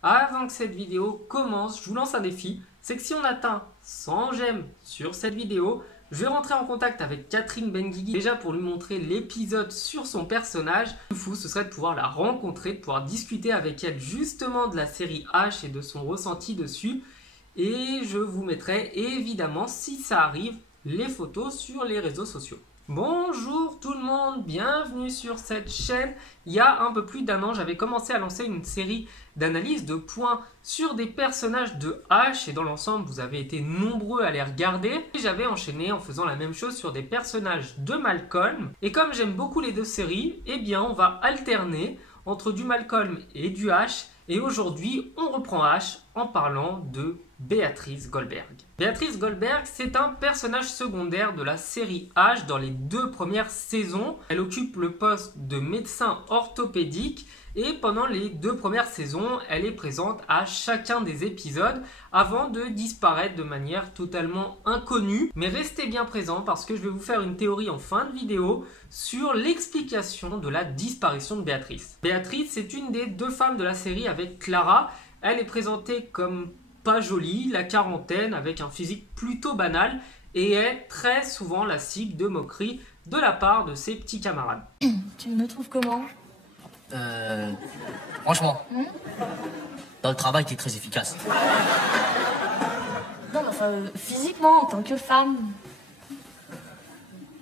Avant que cette vidéo commence, je vous lance un défi. C'est que si on atteint 100 j'aime sur cette vidéo, je vais rentrer en contact avec Catherine Benguigui, déjà pour lui montrer l'épisode sur son personnage. Le fou, ce serait de pouvoir la rencontrer, de pouvoir discuter avec elle justement de la série H et de son ressenti dessus. Et je vous mettrai évidemment, si ça arrive, les photos sur les réseaux sociaux. Bonjour tout le monde, bienvenue sur cette chaîne. Il y a un peu plus d'un an, j'avais commencé à lancer une série d'analyses de points sur des personnages de H et dans l'ensemble, vous avez été nombreux à les regarder. Et j'avais enchaîné en faisant la même chose sur des personnages de Malcolm. Et comme j'aime beaucoup les deux séries, eh bien on va alterner entre du Malcolm et du H. Et aujourd'hui, on reprend H en parlant de Béatrice Goldberg. Béatrice Goldberg, c'est un personnage secondaire de la série H dans les 2 premières saisons. Elle occupe le poste de médecin orthopédique et pendant les 2 premières saisons, elle est présente à chacun des épisodes avant de disparaître de manière totalement inconnue. Mais restez bien présents parce que je vais vous faire une théorie en fin de vidéo sur l'explication de la disparition de Béatrice. Béatrice, c'est une des 2 femmes de la série avec Clara. Elle est présentée comme pas jolie, la quarantaine, avec un physique plutôt banal et est très souvent la cible de moqueries de la part de ses petits camarades. Tu me trouves comment? Franchement, dans le travail, t'es très efficace. Non, mais enfin, physiquement, en tant que femme.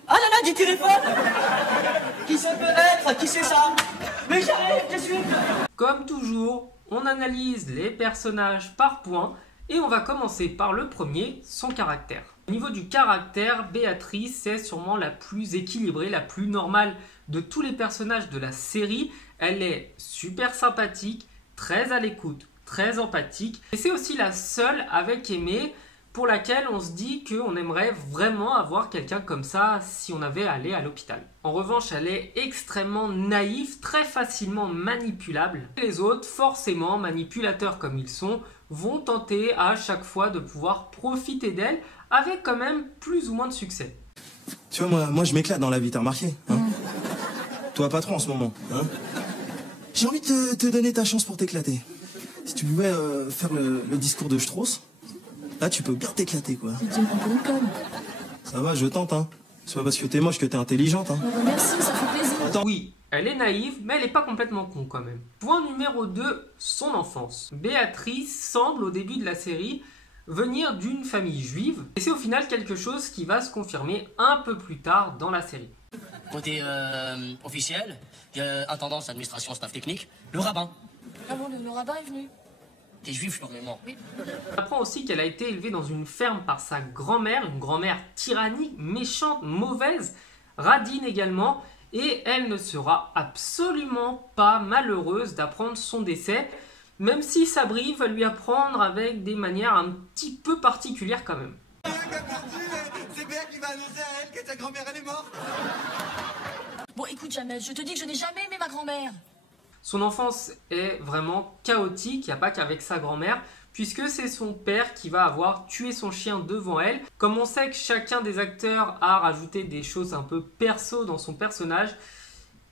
Ah là là, du téléphone. Qui ça peut être? Qui c'est ça? Mais j'arrive, je suis... Comme toujours, on analyse les personnages par points et on va commencer par le premier, son caractère. Au niveau du caractère, Béatrice est sûrement la plus équilibrée, la plus normale de tous les personnages de la série. Elle est super sympathique, très à l'écoute, très empathique. Et c'est aussi la seule avec Aimé pour laquelle on se dit qu'on aimerait vraiment avoir quelqu'un comme ça si on avait à aller à l'hôpital. En revanche, elle est extrêmement naïve, très facilement manipulable. Les autres, forcément manipulateurs comme ils sont, vont tenter à chaque fois de pouvoir profiter d'elle avec quand même plus ou moins de succès. Tu vois, moi je m'éclate dans la vie, t'as remarqué hein? Toi, pas trop en ce moment. Hein? J'ai envie de te donner ta chance pour t'éclater. Si tu pouvais faire le discours de Strauss, là tu peux bien t'éclater, quoi. Tu me prends comme. Ça va, je tente, hein. C'est pas parce que t'es moche que t'es intelligente, hein. Merci, ça fait plaisir. Attends. Oui, elle est naïve, mais elle n'est pas complètement con quand même. Point numéro 2, son enfance. Béatrice semble au début de la série venir d'une famille juive, et c'est au final quelque chose qui va se confirmer un peu plus tard dans la série. Côté officiel, il y a intendance, administration, staff technique, le rabbin. Ah bon, le rabbin est venu. T'es juif, normalement. Oui. On apprend aussi qu'elle a été élevée dans une ferme par sa grand-mère, une grand-mère tyrannique, méchante, mauvaise, radine également, et elle ne sera absolument pas malheureuse d'apprendre son décès, même si Sabri va lui apprendre avec des manières un petit peu particulières quand même. C'est Béa qui va annoncer à elle que ta grand-mère elle est morte. Bon, écoute, Jamel, je te dis que je n'ai jamais aimé ma grand-mère. Son enfance est vraiment chaotique, il n'y a pas qu'avec sa grand-mère, puisque c'est son père qui va avoir tué son chien devant elle. Comme on sait que chacun des acteurs a rajouté des choses un peu perso dans son personnage,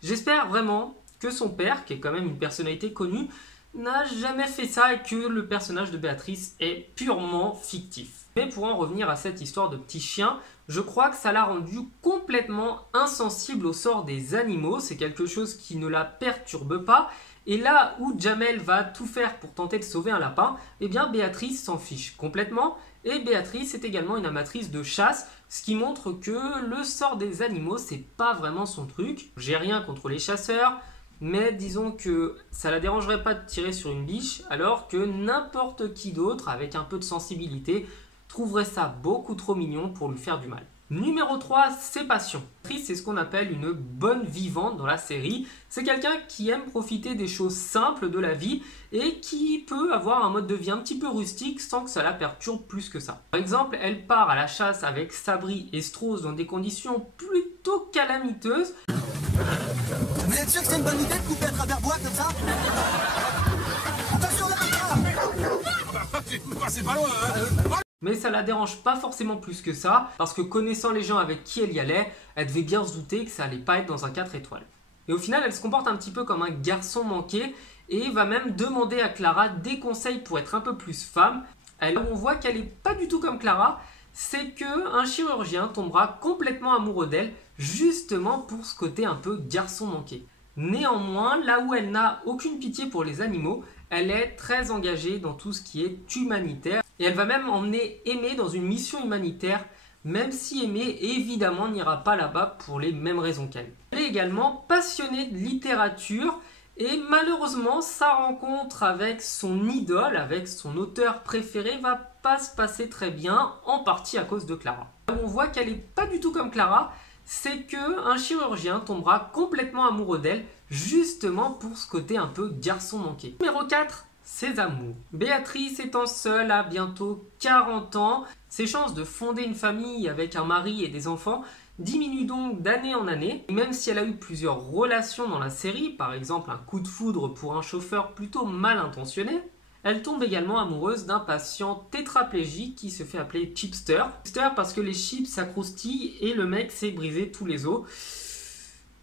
j'espère vraiment que son père, qui est quand même une personnalité connue, n'a jamais fait ça et que le personnage de Béatrice est purement fictif. Mais pour en revenir à cette histoire de petit chien, je crois que ça l'a rendu complètement insensible au sort des animaux. C'est quelque chose qui ne la perturbe pas. Et là où Jamel va tout faire pour tenter de sauver un lapin, eh bien Béatrice s'en fiche complètement. Et Béatrice est également une amatrice de chasse, ce qui montre que le sort des animaux, c'est pas vraiment son truc. J'ai rien contre les chasseurs, mais disons que ça la dérangerait pas de tirer sur une biche, alors que n'importe qui d'autre, avec un peu de sensibilité, trouverait ça beaucoup trop mignon pour lui faire du mal. Numéro 3, ses passions. C'est ce qu'on appelle une bonne vivante dans la série. C'est quelqu'un qui aime profiter des choses simples de la vie et qui peut avoir un mode de vie un petit peu rustique sans que ça la perturbe plus que ça. Par exemple, elle part à la chasse avec Sabri et Strauss dans des conditions plutôt calamiteuses. Vous êtes sûr que c'est une bonne idée de couper à travers bois comme ça? Attention là! C'est pas loin, hein? Mais ça la dérange pas forcément plus que ça, parce que connaissant les gens avec qui elle y allait, elle devait bien se douter que ça allait pas être dans un 4 étoiles. Et au final, elle se comporte un petit peu comme un garçon manqué, et va même demander à Clara des conseils pour être un peu plus femme. Alors on voit qu'elle n'est pas du tout comme Clara, c'est qu'un chirurgien tombera complètement amoureux d'elle, justement pour ce côté un peu garçon manqué. Néanmoins, là où elle n'a aucune pitié pour les animaux, elle est très engagée dans tout ce qui est humanitaire. Et elle va même emmener Aimé dans une mission humanitaire, même si Aimé évidemment n'ira pas là-bas pour les mêmes raisons qu'elle. Elle est également passionnée de littérature et malheureusement sa rencontre avec son idole, avec son auteur préféré va pas se passer très bien, en partie à cause de Clara. Là où on voit qu'elle n'est pas du tout comme Clara, c'est qu'un chirurgien tombera complètement amoureux d'elle, justement pour ce côté un peu garçon manqué. Numéro 4, ses amours. Béatrice étant seule à bientôt 40 ans, ses chances de fonder une famille avec un mari et des enfants diminuent donc d'année en année. Même si elle a eu plusieurs relations dans la série, par exemple un coup de foudre pour un chauffeur plutôt mal intentionné, elle tombe également amoureuse d'un patient tétraplégique qui se fait appeler Chipster. Chipster parce que les chips s'accroustillent et le mec s'est brisé tous les os.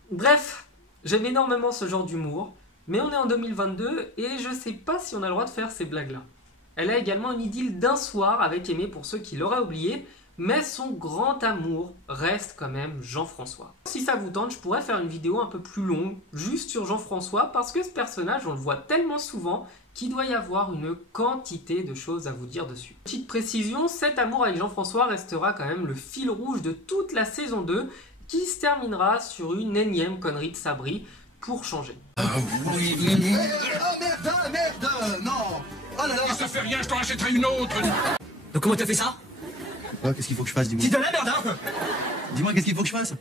Bref, j'aime énormément ce genre d'humour, mais on est en 2022 et je sais pas si on a le droit de faire ces blagues-là. Elle a également une idylle d'un soir avec Aimé pour ceux qui l'auraient oublié, mais son grand amour reste quand même Jean-François. Si ça vous tente, je pourrais faire une vidéo un peu plus longue, juste sur Jean-François, parce que ce personnage, on le voit tellement souvent qu'il doit y avoir une quantité de choses à vous dire dessus. Petite précision, cet amour avec Jean-François restera quand même le fil rouge de toute la saison 2, qui se terminera sur une énième connerie de Sabri pour changer. Oh merde, non. Oh là là. Ça fait rien, je t'en rachèterai une autre. Donc comment t'as fait ça? Ouais, qu'est-ce qu'il faut que je fasse, dis-moi? C'est de la merde, hein? Dis-moi, qu'est-ce qu'il faut que je fasse?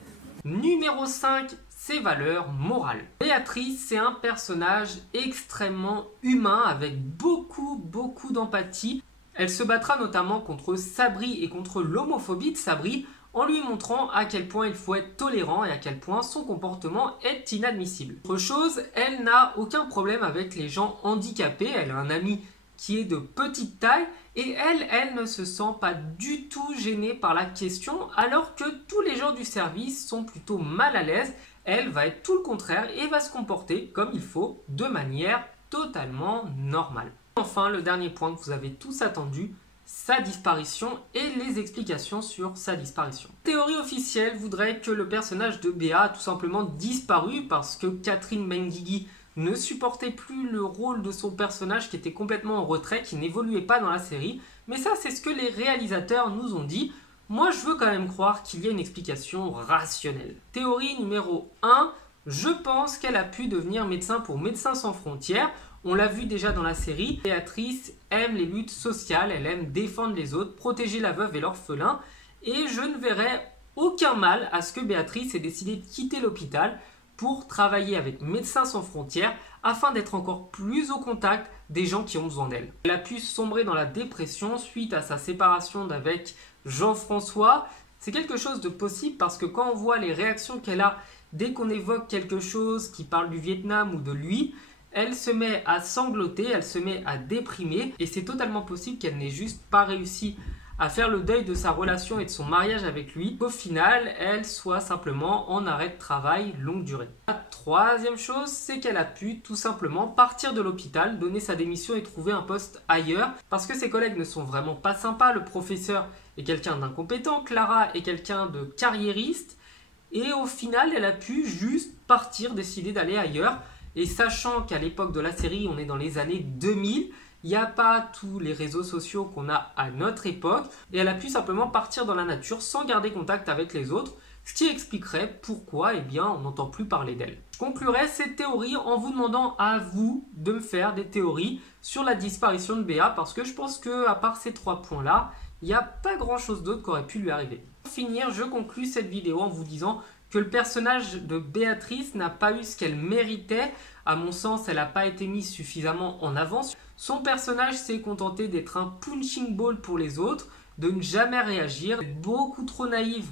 Numéro 5, ses valeurs morales. Béatrice, c'est un personnage extrêmement humain avec beaucoup d'empathie. Elle se battra notamment contre Sabri et contre l'homophobie de Sabri en lui montrant à quel point il faut être tolérant et à quel point son comportement est inadmissible. Autre chose, elle n'a aucun problème avec les gens handicapés. Elle a un ami qui est de petite taille et elle ne se sent pas du tout gênée par la question, alors que tous les gens du service sont plutôt mal à l'aise. Elle va être tout le contraire et va se comporter comme il faut, de manière totalement normale. Enfin, le dernier point que vous avez tous attendu, sa disparition et les explications sur sa disparition. La théorie officielle voudrait que le personnage de Béa a tout simplement disparu parce que Catherine Benguigui ne supportait plus le rôle de son personnage qui était complètement en retrait, qui n'évoluait pas dans la série. Mais ça, c'est ce que les réalisateurs nous ont dit. Moi, je veux quand même croire qu'il y a une explication rationnelle. Théorie numéro 1, je pense qu'elle a pu devenir médecin pour Médecins sans frontières. On l'a vu déjà dans la série. Béatrice aime les luttes sociales, elle aime défendre les autres, protéger la veuve et l'orphelin. Et je ne verrais aucun mal à ce que Béatrice ait décidé de quitter l'hôpital pour travailler avec Médecins sans frontières afin d'être encore plus au contact des gens qui ont besoin d'elle. Elle a pu sombrer dans la dépression suite à sa séparation d'avec Jean-François. C'est quelque chose de possible parce que quand on voit les réactions qu'elle a dès qu'on évoque quelque chose qui parle du Vietnam ou de lui, elle se met à sangloter, elle se met à déprimer et c'est totalement possible qu'elle n'ait juste pas réussi à faire le deuil de sa relation et de son mariage avec lui, qu'au final, elle soit simplement en arrêt de travail longue durée. La troisième chose, c'est qu'elle a pu tout simplement partir de l'hôpital, donner sa démission et trouver un poste ailleurs, parce que ses collègues ne sont vraiment pas sympas. Le professeur est quelqu'un d'incompétent, Clara est quelqu'un de carriériste, et au final, elle a pu juste partir, décider d'aller ailleurs. Et sachant qu'à l'époque de la série, on est dans les années 2000, il n'y a pas tous les réseaux sociaux qu'on a à notre époque et elle a pu simplement partir dans la nature sans garder contact avec les autres, ce qui expliquerait pourquoi on n'entend plus parler d'elle. Je conclurai cette théorie en vous demandant à vous de me faire des théories sur la disparition de Béa parce que je pense qu'à part ces 3 points-là, il n'y a pas grand-chose d'autre qui aurait pu lui arriver. Pour finir, je conclus cette vidéo en vous disant que le personnage de Béatrice n'a pas eu ce qu'elle méritait. À mon sens, elle n'a pas été mise suffisamment en avant. Son personnage s'est contenté d'être un punching ball pour les autres, de ne jamais réagir, beaucoup trop naïve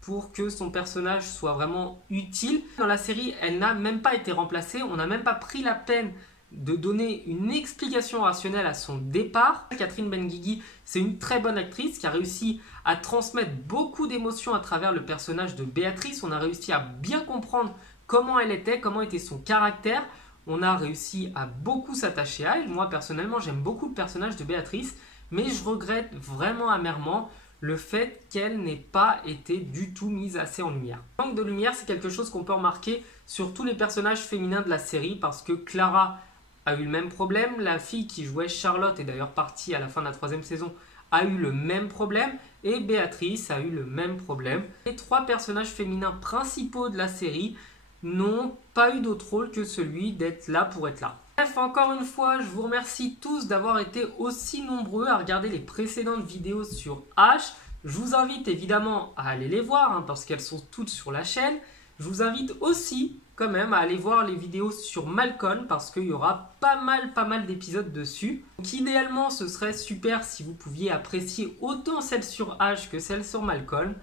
pour que son personnage soit vraiment utile. Dans la série, elle n'a même pas été remplacée, on n'a même pas pris la peine de donner une explication rationnelle à son départ. Catherine Benguigui, c'est une très bonne actrice qui a réussi à transmettre beaucoup d'émotions à travers le personnage de Béatrice. On a réussi à bien comprendre comment elle était, comment était son caractère. on a réussi à beaucoup s'attacher à elle. Moi personnellement j'aime beaucoup le personnage de Béatrice, mais je regrette vraiment amèrement le fait qu'elle n'ait pas été du tout mise assez en lumière. Le manque de lumière, c'est quelque chose qu'on peut remarquer sur tous les personnages féminins de la série, parce que Clara a eu le même problème, la fille qui jouait Charlotte est d'ailleurs partie à la fin de la 3e saison, a eu le même problème, et Béatrice a eu le même problème. Les 3 personnages féminins principaux de la série n'ont pas eu d'autre rôle que celui d'être là pour être là. Bref, encore une fois, je vous remercie tous d'avoir été aussi nombreux à regarder les précédentes vidéos sur H. Je vous invite évidemment à aller les voir, parce qu'elles sont toutes sur la chaîne. Je vous invite aussi quand même à aller voir les vidéos sur Malcolm, parce qu'il y aura pas mal d'épisodes dessus. Donc idéalement, ce serait super si vous pouviez apprécier autant celle sur H que celle sur Malcolm.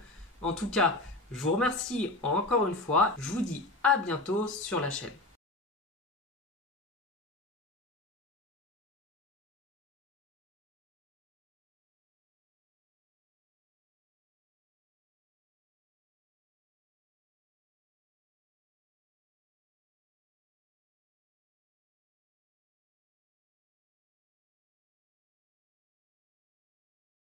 En tout cas, je vous remercie encore une fois. Je vous dis à bientôt sur la chaîne.